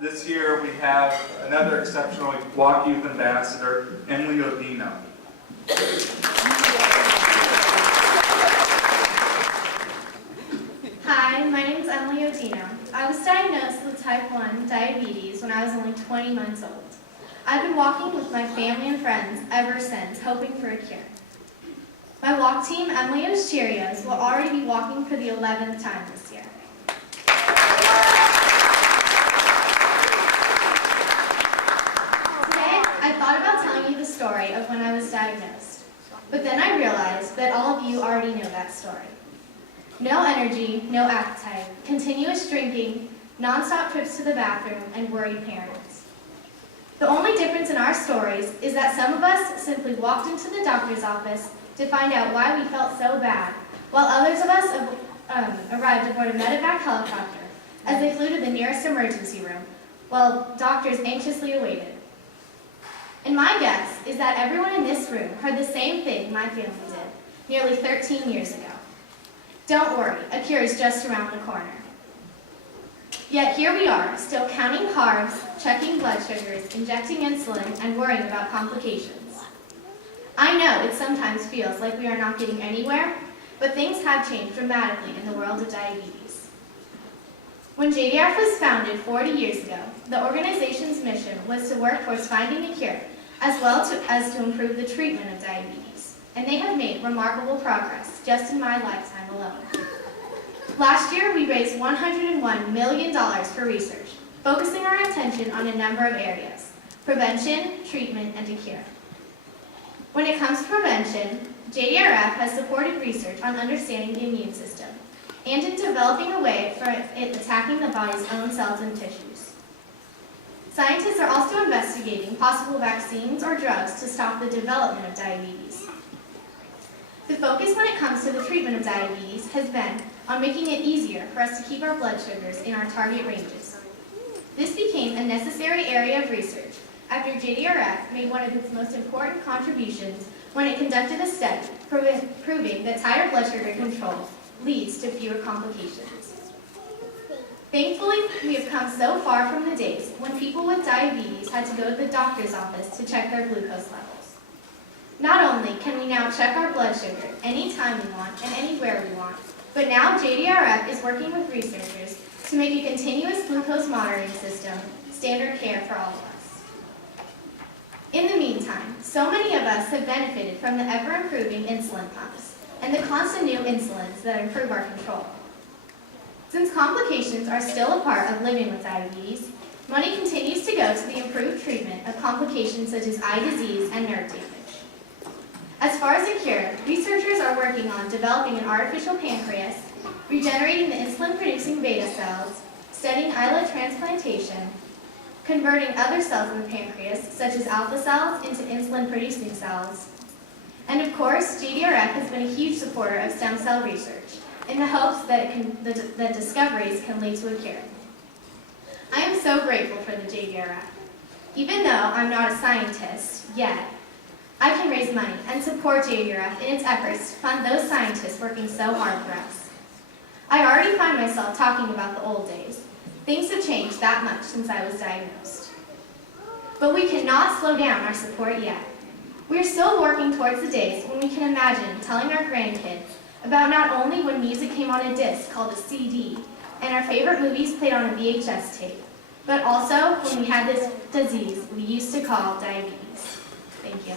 This year we have another exceptional Walk Youth Ambassador, Emily Odino. Hi, my name is Emily Odino. I was diagnosed with type 1 diabetes when I was only 20 months old. I've been walking with my family and friends ever since, hoping for a cure. My walk team, Emily's Cheerios, will already be walking for the 11th time this year. Today, I thought about telling you the story of when I was diagnosed, but then I realized that all of you already know that story. No energy, no appetite, continuous drinking, non-stop trips to the bathroom, and worried parents. The only difference in our stories is that some of us simply walked into the doctor's office to find out why we felt so bad, while others of us arrived aboard a medevac helicopter as they flew to the nearest emergency room, while doctors anxiously awaited. And my guess is that everyone in this room heard the same thing my family did nearly 13 years ago. Don't worry, a cure is just around the corner. Yet here we are, still counting carbs, checking blood sugars, injecting insulin, and worrying about complications. I know it sometimes feels like we are not getting anywhere, but things have changed dramatically in the world of diabetes. When JDRF was founded 40 years ago, the organization's mission was to work towards finding a cure, as well as to improve the treatment of diabetes. And they have made remarkable progress just in my lifetime alone. Last year, we raised $101 million for research, focusing our attention on a number of areas: prevention, treatment, and a cure. When it comes to prevention, JDRF has supported research on understanding the immune system and in developing a way for it attacking the body's own cells and tissues. Scientists are also investigating possible vaccines or drugs to stop the development of diabetes. The focus when it comes to the treatment of diabetes has been on making it easier for us to keep our blood sugars in our target ranges. This became a necessary area of research after JDRF made one of its most important contributions when it conducted a study proving that tighter blood sugar control leads to fewer complications. Thankfully, we have come so far from the days when people with diabetes had to go to the doctor's office to check their glucose levels. Not only can we now check our blood sugar anytime we want and anywhere we want, but now JDRF is working with researchers to make a continuous glucose monitoring system standard care for all of us. In the meantime, so many of us have benefited from the ever-improving insulin pumps and the constant new insulins that improve our control. Since complications are still a part of living with diabetes, money continues to go to the improved treatment of complications such as eye disease and nerve damage. As far as a cure, researchers are working on developing an artificial pancreas, regenerating the insulin-producing beta cells, studying islet transplantation, converting other cells in the pancreas, such as alpha cells, into insulin-producing cells. And of course, JDRF has been a huge supporter of stem cell research in the hopes that the discoveries can lead to a cure. I am so grateful for the JDRF. Even though I'm not a scientist yet, I can raise money and support JDRF in its efforts to fund those scientists working so hard for us. I already find myself talking about the old days. Things have changed that much since I was diagnosed. But we cannot slow down our support yet. We are still working towards the days when we can imagine telling our grandkids about not only when music came on a disc called a CD and our favorite movies played on a VHS tape, but also when we had this disease we used to call diabetes. Thank you.